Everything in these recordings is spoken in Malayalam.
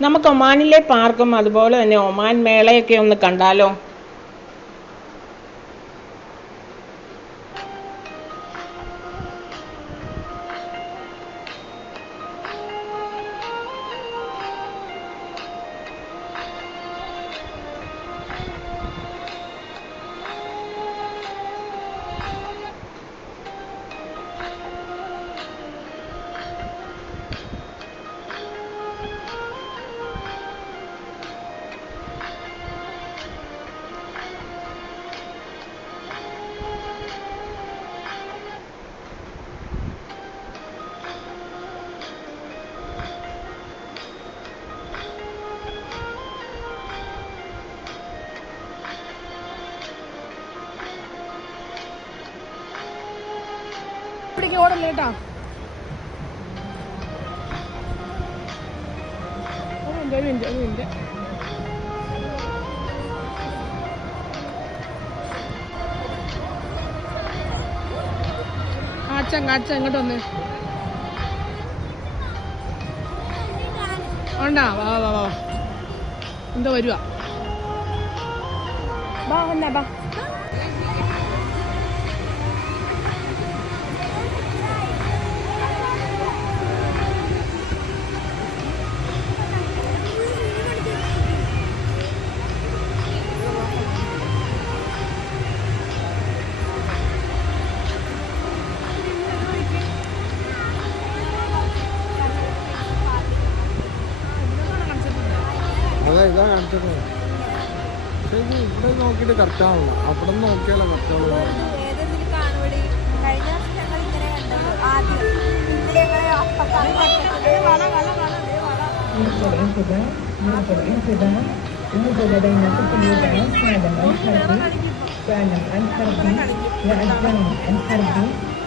നമുക്ക് ഒമാനിലെ പാർക്കും അതുപോലെ തന്നെ ഒമാൻ മേളയൊക്കെ ഒന്ന് കണ്ടാലോ? ഇവിടേക്ക് ഓടല്ലേ കേട്ടാ ഒരു മിനിറ്റ് ഒരു മിനിറ്റ് അച്ഛൻ അച്ഛൻ ഇങ്ങോട്ട് വന്ന്. ഉണ്ടാ വാ വാ വാ എന്താ വരുവാ? ബാ എന്നാ ബാ. ഇതാ കാണിച്ചത് പക്ഷേ ഇത് ഇവിടെ നോക്കിയിട്ട് കറക്റ്റാണല്ലോ അവിടെ നിന്ന് നോക്കിയാലോ കറക്റ്റാണല്ലോ ഏതെങ്കിലും കാണുവടി കഴിഞ്ഞ വർഷം ഞങ്ങൾ ഇങ്ങനെ കണ്ടല്ലോ ആദ്യം പിന്നെ ഞങ്ങളെ അപ്പക്കാണ് കണ്ടത് വള വള വള ദേ വള يوجد بين طفل يدعى سالم الحربي سالم الحربي وعزام الحربي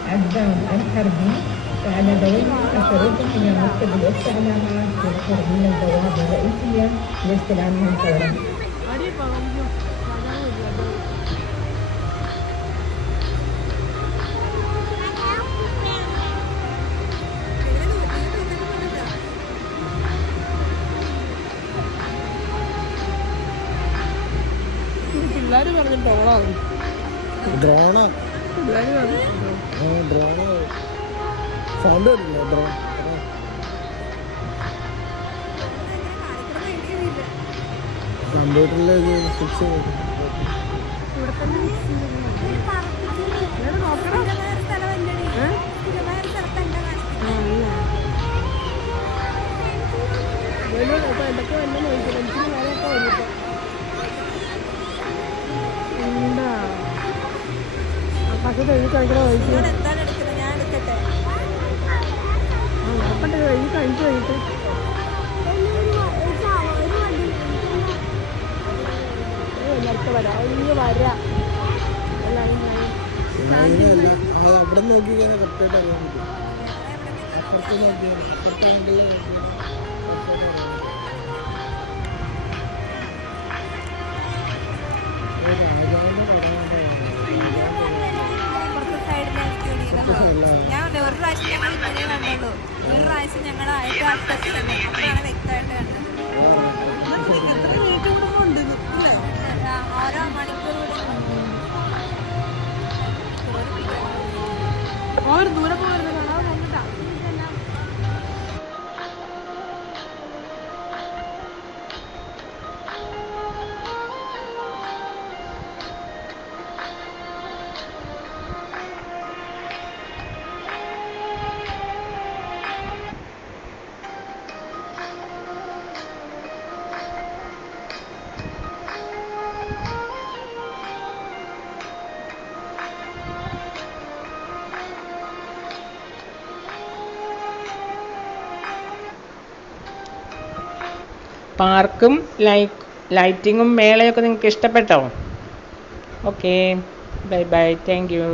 عزام الحربي فعلى ذوي الشروط من المكتب والاستعلامات والقرب من البوابة الرئيسية لاستلامهم فورا. പിള്ളേർ പറഞ്ഞിട്ട് ഓളാവും ഡ്രോണാ പിള്ളേർ പറഞ്ഞു ആ ഡ്രോണ് sound വരില്ല ഡ്രോൺ കമ്പ്യൂട്ടറിൽ ഫിക്സ് എന്താ? കാണിച്ചത് അപ്പൊ എന്തൊക്കെ വന്നു നോക്കി എനിക്ക് നേരൊക്കെ വന്നിപ്പോ എന്താ പക്ഷെ കഴുകി കഴിക്കണ കഴിച്ചു നിങ്ങളോട് എന്താണ് എടുക്കുന്നത് ഞാൻ എടുക്കട്ടെ ആ നോക്കട്ടെ കഴിഞ്ഞ് കഴിച്ചു കഴിഞ്ഞിട്ട്. എല്ലാവർക്കും വരാം. അയ്യോ വരാം. അവിടെ നോക്കി ഞാൻ ഒരു പ്രാവശ്യം ഞങ്ങൾ ഒരു പ്രാവശ്യം ഞങ്ങൾ ആയിട്ട് അടുത്തടുത്ത് തന്നെ അപ്പോഴാണ് വ്യക്തമായിട്ട് കണ്ടത് ആ, ഓരോ മണിക്കൂർ ദൂരെ പോകരുത് പാർക്കും ലൈക്ക് ലൈറ്റിങ്ങും മേളയൊക്കെ നിങ്ങൾക്ക് ഇഷ്ടപ്പെട്ടോ? Okay. Bye bye. Thank you.